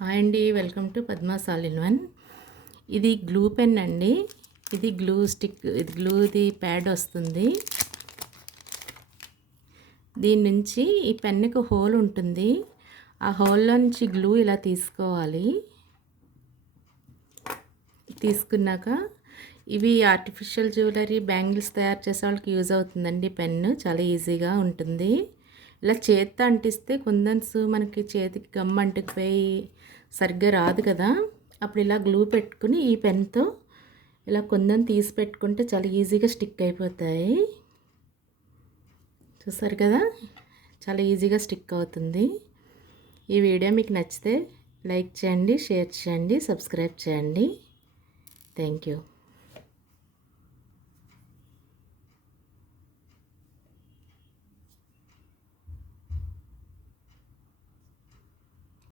Hi అండి, welcome to Padma's all in one. ఇది glue pen అండి. ఇది గ్లూ స్టిక్, ఇది గ్లూది ప్యాడ్ వస్తుంది. దీని నుంచి ఈ పెన్నుకు హోల్ ఉంటుంది. ఆ హోల్లో నుంచి గ్లూ ఇలా తీసుకోవాలి. తీసుకున్నాక ఇవి ఆర్టిఫిషియల్ జ్యువెలరీ, బ్యాంగిల్స్ తయారు చేసే వాళ్ళకి యూజ్ అవుతుందండి. పెన్ను చాలా ఈజీగా ఉంటుంది. ఇలా చేత్తో అంటిస్తే కుందన్స్ మనకి చేతికి గమ్ అంటుకుపోయి సరిగ్గా రాదు కదా. అప్పుడు ఇలా గ్లూ పెట్టుకుని ఈ పెన్తో ఇలా కుందన్ తీసి పెట్టుకుంటే చాలా ఈజీగా స్టిక్ అయిపోతాయి. చూసారు కదా, చాలా ఈజీగా స్టిక్ అవుతుంది. ఈ వీడియో మీకు నచ్చితే లైక్ చేయండి, షేర్ చేయండి, సబ్స్క్రైబ్ చేయండి. Thank you.